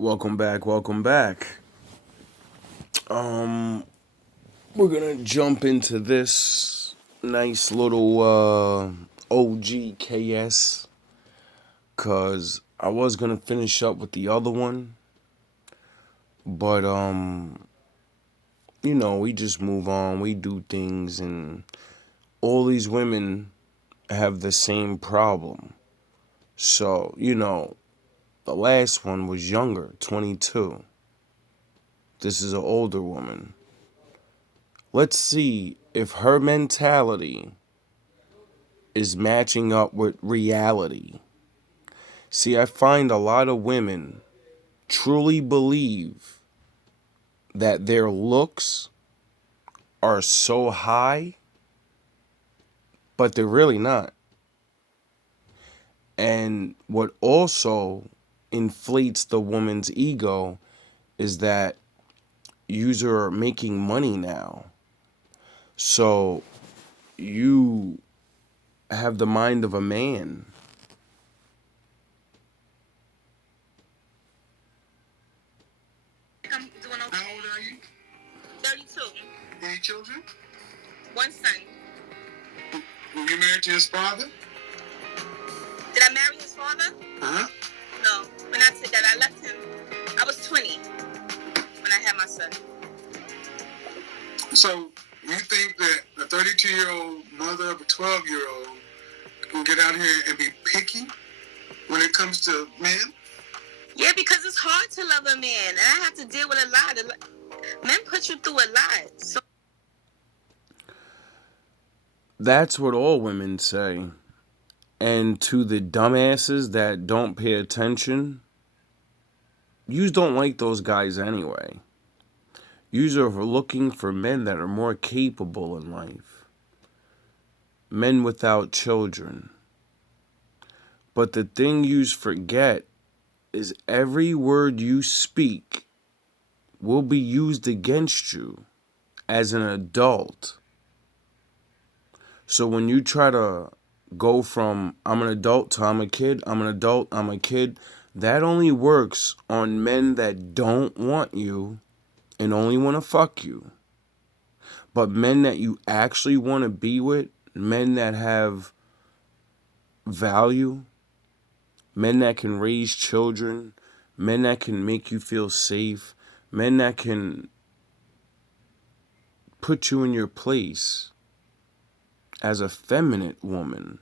Welcome back, welcome back. Um, we're gonna jump into this nice little OGKS, cause I was gonna finish up with the other one, but we just move on, we do things, and all these women have the same problem. So, the last one was younger, 22. This is an older woman. Let's see if her mentality is matching up with reality. See, I find a lot of women truly believe that their looks are so high, but they're really not. And what also inflates the woman's ego is that you are making money now. So you have the mind of a man. I'm doing okay. How old are you? 32. Any children? One son. Were you married to his father? Did I marry his father? Uh-huh. No, we're not together. I left him. I was 20 when I had my son. So, you think that a 32-year-old mother of a 12-year-old can get out here and be picky when it comes to men? Yeah, because it's hard to love a man, and I have to deal with a lot. Men put you through a lot. So That's what all women say. And to the dumbasses that don't pay attention, yous don't like those guys anyway. Yous are looking for men that are more capable in life. Men without children. But the thing yous forget is every word you speak will be used against you as an adult. So when you try to go from I'm an adult to I'm a kid, I'm an adult, I'm a kid, that only works on men that don't want you and only want to fuck you. But men that you actually want to be with, men that have value, men that can raise children, men that can make you feel safe, men that can put you in your place as a feminine woman.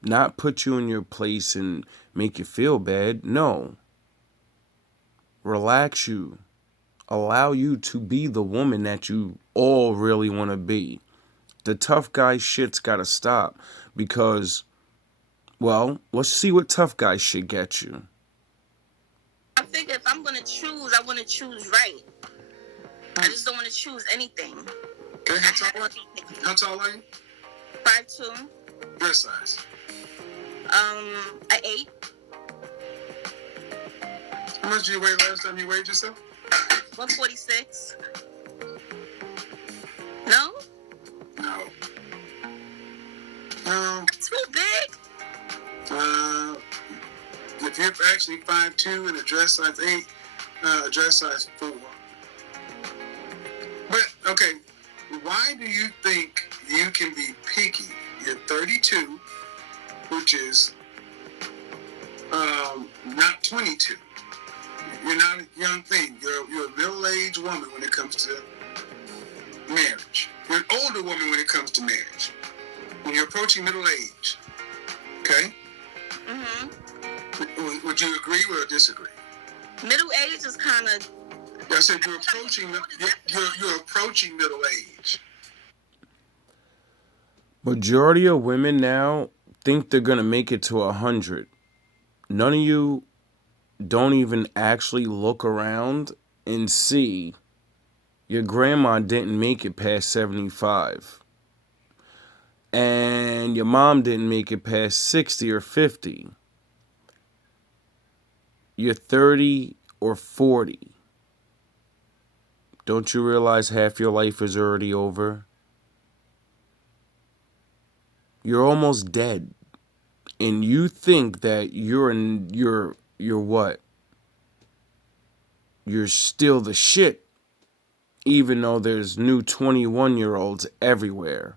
Not put you in your place and make you feel bad. No. Relax you. Allow you to be the woman that you all really want to be. The tough guy shit's got to stop because, well, let's see what tough guy shit gets you. I figure if I'm going to choose, I want to choose right. I just don't want to choose anything. Okay, how tall are you? 5'2". Dress size? An 8. How much did you weigh last time you weighed yourself? 146. No? No. Too big? If you're actually 5'2" and a dress size 8, a dress size 4. But, okay, why do you think you can be picky? You're 32, which is not 22. You're not a young thing. You're a middle-aged woman when it comes to marriage. You're an older woman when it comes to marriage. When you're approaching middle age, okay? Mm-hmm. Would you agree or disagree? Middle age is kind of. I said you're approaching middle age. Majority of women now think they're gonna make it to 100. None of you don't even actually look around and see your grandma didn't make it past 75. And your mom didn't make it past 60 or 50. You're 30 or 40. Don't you realize half your life is already over? You're almost dead. And you think that you're you're what? You're still the shit, even though there's new 21-year-olds everywhere.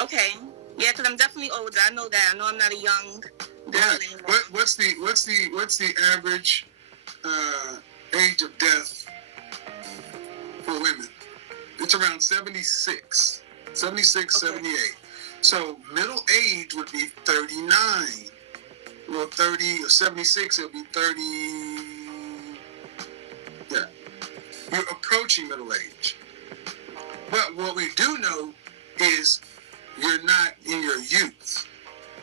Okay. Yeah, because I'm definitely older. I know that. I know I'm not a young girl anymore. What's the average age of death for women? It's around 76, okay. 78. So middle age would be 39. Well, 30 or 76, it would be 30. Yeah. You're approaching middle age. But what we do know is you're not in your youth.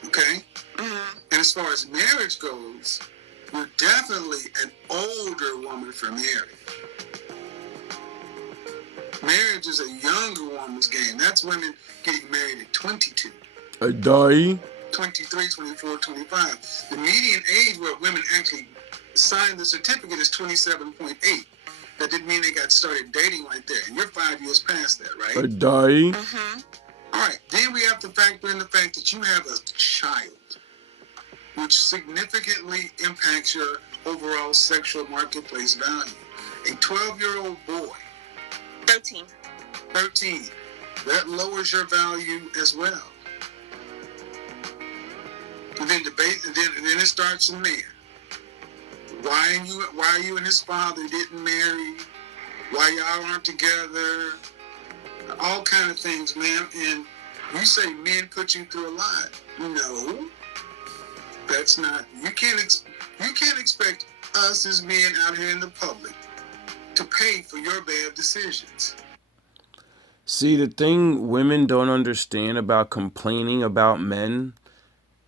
Okay? Mm-hmm. And as far as marriage goes, you're definitely an older woman for marriage. Marriage is a younger woman's game. That's women getting married at 22. A die? 23, 24, 25. The median age where women actually signed the certificate is 27.8. That didn't mean they got started dating right there. And you're 5 years past that, right? A die? Mm-hmm. All right. Then we have to factor in the fact that you have a child, which significantly impacts your overall sexual marketplace value. A 12-year-old boy. 13. That lowers your value as well. And then debate, and then it starts from there. Why are you and his father didn't marry? Why y'all aren't together? All kind of things, ma'am. And you say men put you through a lot. No, that's not. You can't expect us as men out here in the public to pay for your bad decisions. See, the thing women don't understand about complaining about men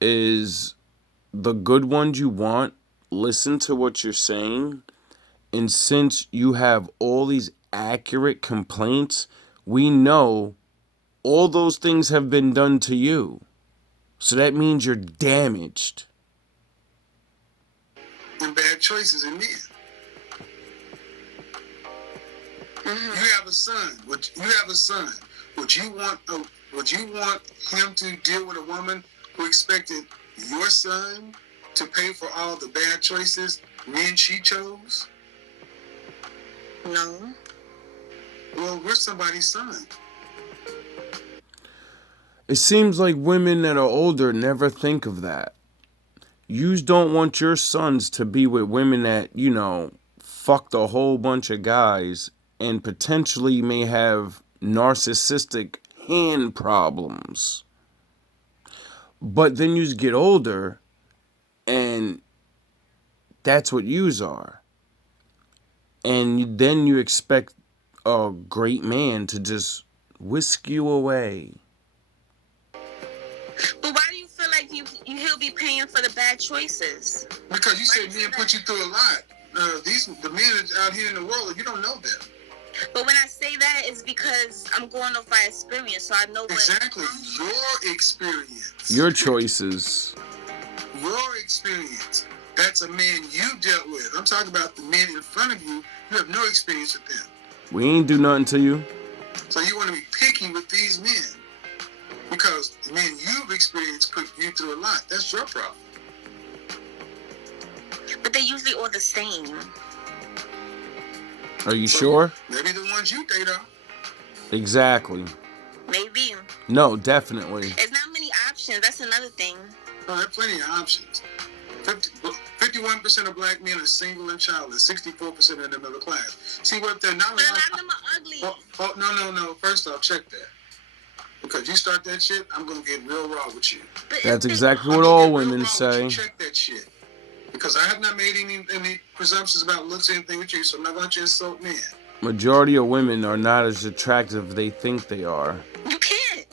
is the good ones you want, listen to what you're saying, and since you have all these accurate complaints, we know all those things have been done to you. So that means you're damaged. And bad choices in men. Mm-hmm. You have a son. Would you want him to deal with a woman who expected your son to pay for all the bad choices men she chose? No. Well, we're somebody's son. It seems like women that are older never think of that. You don't want your sons to be with women that, fucked a whole bunch of guys and potentially may have narcissistic hand problems. But then you get older and that's what yous are. And then you expect a great man to just whisk you away. But why do you feel like he'll be paying for the bad choices? Because you said men put you through a lot. The men out here in the world, you don't know them. But when I say that, it's because I'm going off my experience, so I know what... Exactly. Your experience. Your choices. Your experience. That's a man you dealt with. I'm talking about the men in front of you. You have no experience with them. We ain't do nothing to you. So you want to be picky with these men. Because the men you've experienced put you through a lot. That's your problem. But they're usually all the same. Are you sure? Maybe the ones you date are. Exactly. Maybe. No, definitely. There's not many options. That's another thing. Oh, there are plenty of options. 51% of black men are single and childless. 64% in the middle class. See what they're not. But a lot of them are ugly. No. First off, check that. Because you start that shit, I'm gonna get real raw with you. That's exactly what all women say. Check that shit. Because I have not made any presumptions about looks or anything with you, so I'm not going to insult men. Majority of women are not as attractive as they think they are. You can't.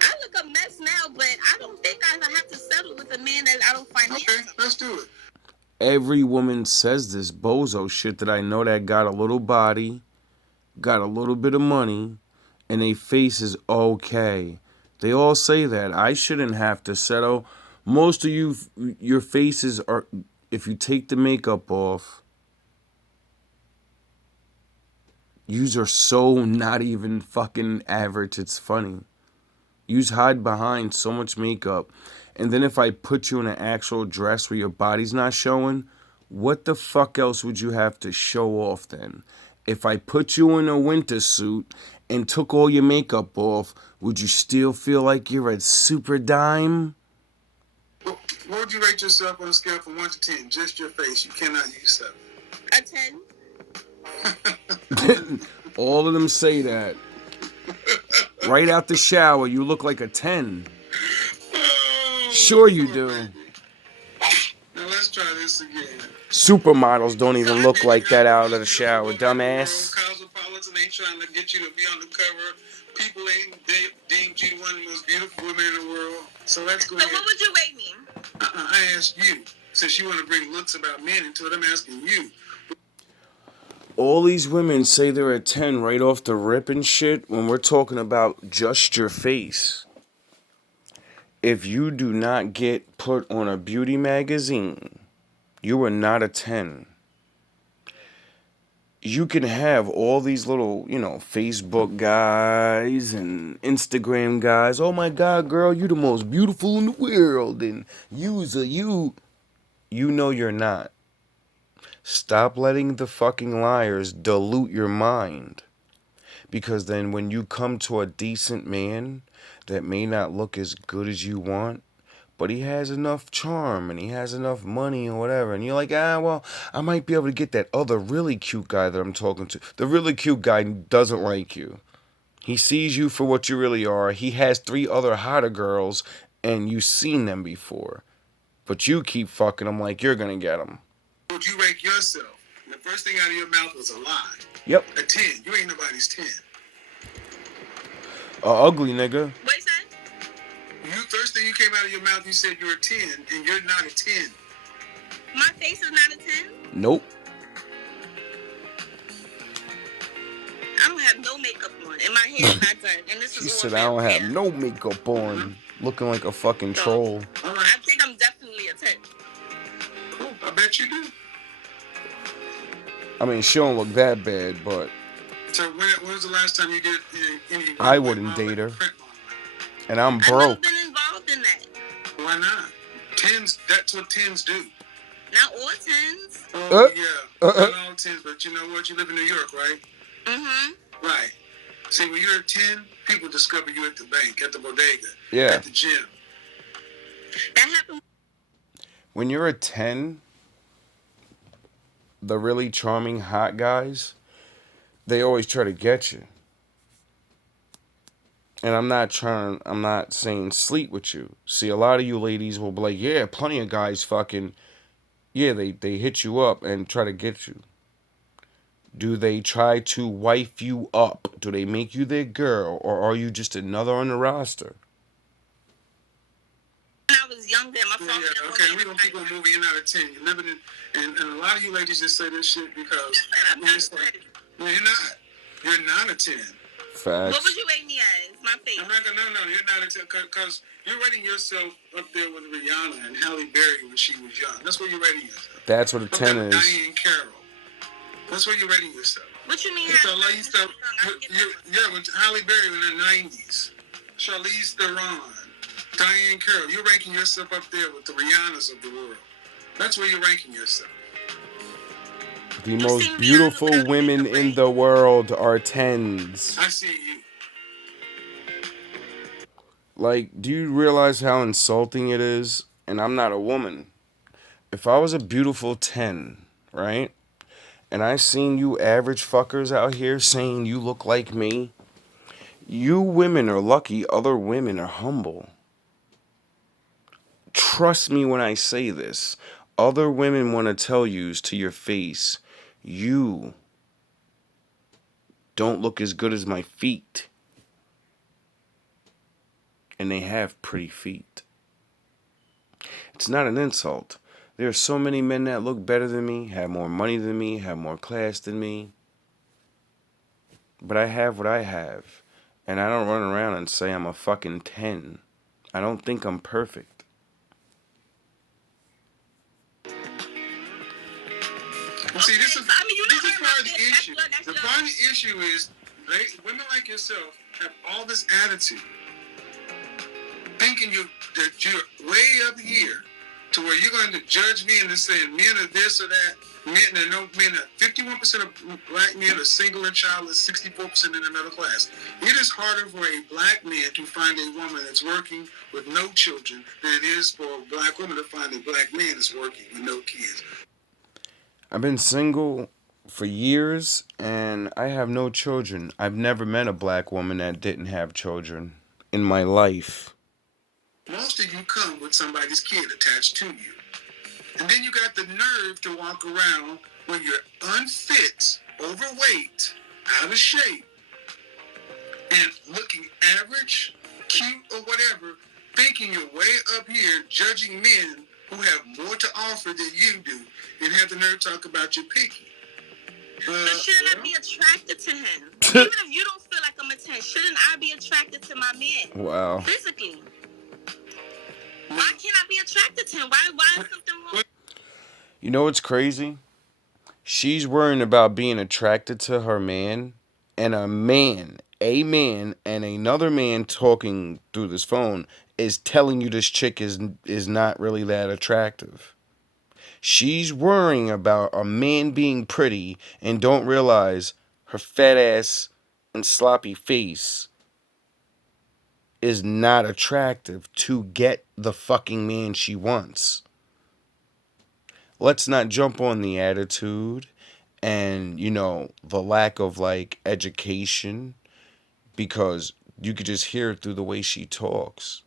I look a mess now, but I don't think I have to settle with a man that I don't find handsome. Okay, let's do it. Every woman says this bozo shit that I know that got a little body, got a little bit of money, and they face is okay. They all say that. I shouldn't have to settle. Most of you, your faces are, if you take the makeup off, yous are so not even fucking average, it's funny. Yous hide behind so much makeup. And then if I put you in an actual dress where your body's not showing, what the fuck else would you have to show off then? If I put you in a winter suit and took all your makeup off, would you still feel like you're a super dime? What would you rate yourself on a scale from 1 to 10? Just your face. You cannot use 7. A 10. All of them say that. Right out the shower, you look like a 10. Oh, sure you do. Now let's try this again. Supermodels don't even look like that out of the shower, dumbass. Cosmopolitan ain't trying to get you to be on the cover. People ain't deemed you one of the most beautiful women in the world. So let's go ahead. So what would you rate me? I asked you. Since you want to bring looks about men into it, I'm asking you. All these women say they're a 10 right off the rip and shit when we're talking about just your face. If you do not get put on a beauty magazine, you are not a 10. You can have all these little, Facebook guys and Instagram guys. Oh my God, girl, you the most beautiful in the world. And you know you're not. Stop letting the fucking liars dilute your mind. Because then when you come to a decent man that may not look as good as you want, but he has enough charm and he has enough money or whatever, and you're like, well, I might be able to get that other really cute guy that I'm talking to. The really cute guy doesn't like you. He sees you for what you really are. He has 3 other hotter girls and you've seen them before. But you keep fucking them like you're going to get them. Would you rank yourself? And the first thing out of your mouth was a lie. Yep. A 10. You ain't nobody's 10. Ugly nigga. What you said? First thing you came out of your mouth, you said you're a 10, and you're not a 10. My face is not a 10? Nope. I don't have no makeup on, and my hair's not done. And this is She all said, real I don't have hair. no makeup on. Looking like a fucking troll. All right. I think I'm definitely a 10. Cool. I bet you do. I mean, she don't look that bad, but So when was the last time you did any I wouldn't date her. And I'm I've never broke. been involved in that. Why not? 10s, that's what 10s do. Not all 10s. Oh, yeah. Not all 10s, but you know what? You live in New York, right? Mm-hmm. Right. See, when you're a 10, people discover you at the bank, at the bodega, Yeah. at the gym. That happened. When you're a 10, the really charming hot guys, they always try to get you. And I'm not saying sleep with you. See, a lot of you ladies will be like, yeah, plenty of guys fucking, yeah, they hit you up and try to get you. Do they try to wife you up? Do they make you their girl? Or are you just another on the roster? When I was younger, my father Yeah, okay, we're going to keep on moving. You're not a 10. You're living in, and a lot of you ladies just say this shit because I'm not a 10. No, you're not. You're not a 10. Facts. What would you rate me as? My face. I'm not gonna, no, you're not a 10 because you're rating yourself up there with Rihanna and Halle Berry when she was young. That's where you're rating yourself. That's what a 10 is. Diane Carroll. That's where you're rating yourself. What you mean? Charlize Theron. Yeah, with Halle Berry in the 90s. Charlize Theron. Diane Carroll. You're ranking yourself up there with the Rihannas of the world. That's where you're ranking yourself. The most beautiful women in the world are 10s. I see you. Like, do you realize how insulting it is? And I'm not a woman. If I was a beautiful 10, right? And I seen you average fuckers out here saying you look like me, you women are lucky other women are humble. Trust me when I say this. Other women want to tell you to your face, you don't look as good as my feet. And they have pretty feet. It's not an insult. There are so many men that look better than me, have more money than me, have more class than me. But I have what I have. And I don't run around and say I'm a fucking 10. I don't think I'm perfect. See, this is I mean, this is part of the issue. The part of the issue is women like yourself have all this attitude. Think thinking that you're way up here to where you're going to judge me and saying men are this or that. Men are no men. 51% of black men are single and childless. 64% in the middle class. It is harder for a black man to find a woman that's working with no children than it is for a black woman to find a black man that's working with no kids. I've been single for years and I have no children. I've never met a black woman that didn't have children in my life. Most of you come with somebody's kid attached to you. And then you got the nerve to walk around when you're unfit, overweight, out of shape, and looking average, cute, or whatever, thinking you're way up here judging men who have more to offer than you do, and have the nerve to talk about your picky. But shouldn't I be attracted to him? Even if you don't feel like I'm a 10, shouldn't I be attracted to my man? Wow. Physically. Why can't I be attracted to him? Why is something wrong? You know what's crazy? She's worrying about being attracted to her man, and a man and another man talking through this phone is telling you this chick is not really that attractive. She's worrying about a man being pretty and don't realize her fat ass and sloppy face is not attractive to get the fucking man she wants. Let's not jump on the attitude and, the lack of, education, because you could just hear it through the way she talks.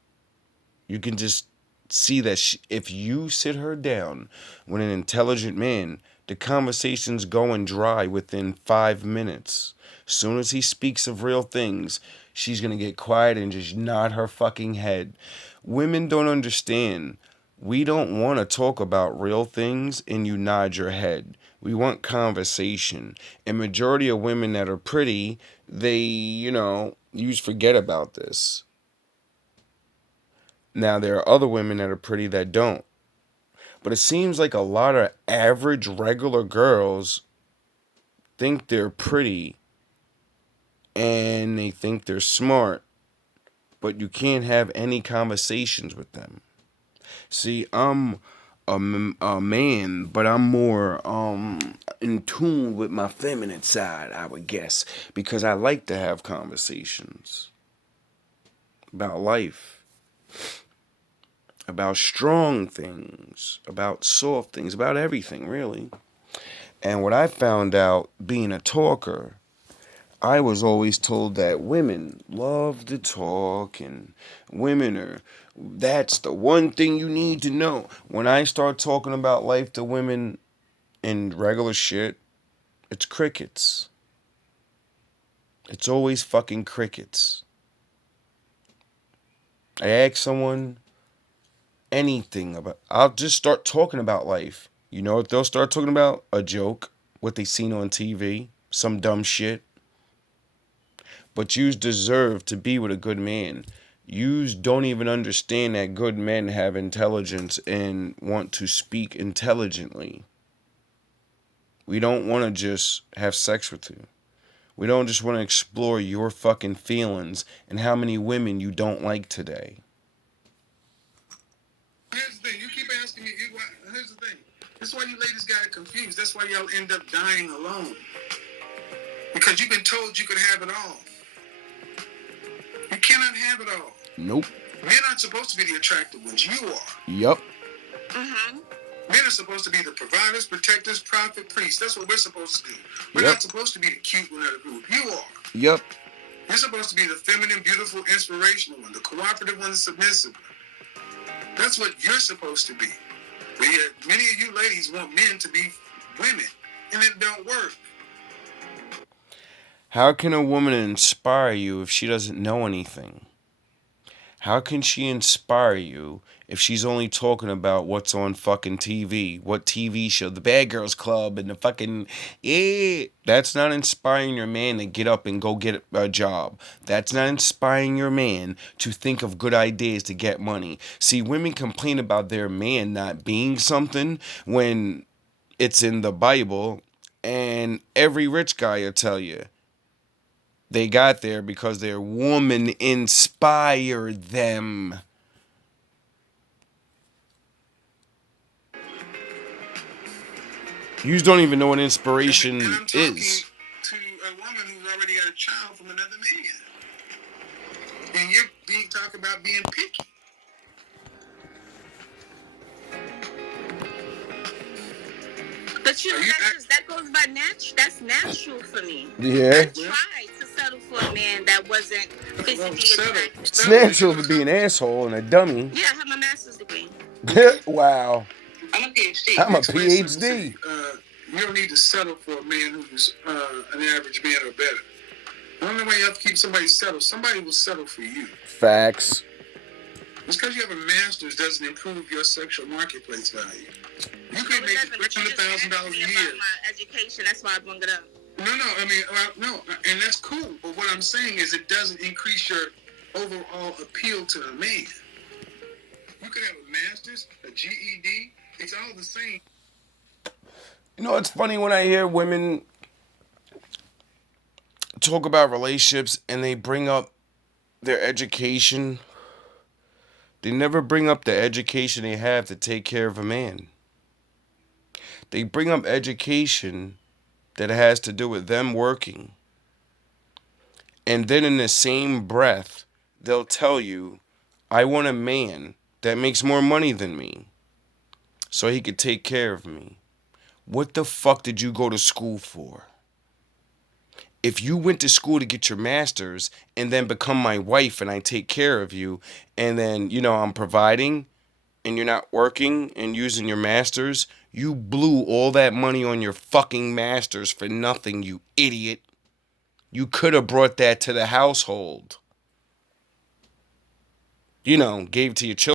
You can just see that if you sit her down with an intelligent man, the conversation's going dry within 5 minutes. As soon as he speaks of real things, she's going to get quiet and just nod her fucking head. Women don't understand. We don't want to talk about real things and you nod your head. We want conversation. And majority of women that are pretty, they, you forget about this. Now, there are other women that are pretty that don't. But it seems like a lot of average, regular girls think they're pretty and they think they're smart, but you can't have any conversations with them. See, I'm a man, but I'm more in tune with my feminine side, I would guess, because I like to have conversations about life, about strong things, about soft things, about everything, really. And what I found out being a talker, I was always told that women love to talk and that's the one thing you need to know. When I start talking about life to women and regular shit, it's crickets. It's always fucking crickets. I ask someone anything about, I'll just start talking about life. You know what they'll start talking about? A joke, what they seen on TV, some dumb shit. But yous deserve to be with a good man. Yous don't even understand that good men have intelligence and want to speak intelligently. We don't want to just have sex with you. We don't just want to explore your fucking feelings and how many women you don't like today. Here's the thing. You keep asking me. Here's the thing. That's why you ladies got it confused. That's why y'all end up dying alone. Because you've been told you could have it all. You cannot have it all. Nope. Men aren't supposed to be the attractive ones. You are. Yup. Mm-hmm. Men are supposed to be the providers, protectors, prophet, priests. That's what we're supposed to do. We're not supposed to be the cute one of the group. You are. Yup. You're supposed to be the feminine, beautiful, inspirational one, the cooperative one, the submissive one. That's what you're supposed to be. But yet, many of you ladies want men to be women, and it don't work. How can a woman inspire you if she doesn't know anything? How can she inspire you if she's only talking about what's on fucking TV? What TV show? The Bad Girls Club and the fucking... Yeah. That's not inspiring your man to get up and go get a job. That's not inspiring your man to think of good ideas to get money. See, women complain about their man not being something when it's in the Bible, and every rich guy will tell you they got there because their woman inspired them. You don't even know what And inspiration I'm talking is. to a woman who's already got a child from another man. And you're talking about being picky. But you know, that goes by natural. That's natural for me. Yeah. I tried to settle for a man that wasn't physically attractive. It's natural to be an asshole and a dummy. Yeah, I have my master's degree. Wow. I'm a PhD. I'm a PhD. You don't need to settle for a man who's an average man or better. The only way you have to keep somebody settled, somebody will settle for you. Facts. Just because you have a master's doesn't improve your sexual marketplace value. You could make $300,000 a year. My education, that's why I bring it up. No, and that's cool. But what I'm saying is it doesn't increase your overall appeal to a man. You could have a master's, a GED, it's all the same. You know, it's funny when I hear women talk about relationships and they bring up their education. They never bring up the education they have to take care of a man. They bring up education that has to do with them working. And then in the same breath, they'll tell you, I want a man that makes more money than me so he could take care of me. What the fuck did you go to school for? If you went to school to get your master's and then become my wife and I take care of you and then, I'm providing and you're not working and using your master's, you blew all that money on your fucking master's for nothing, you idiot. You could have brought that to the household. Gave to your children.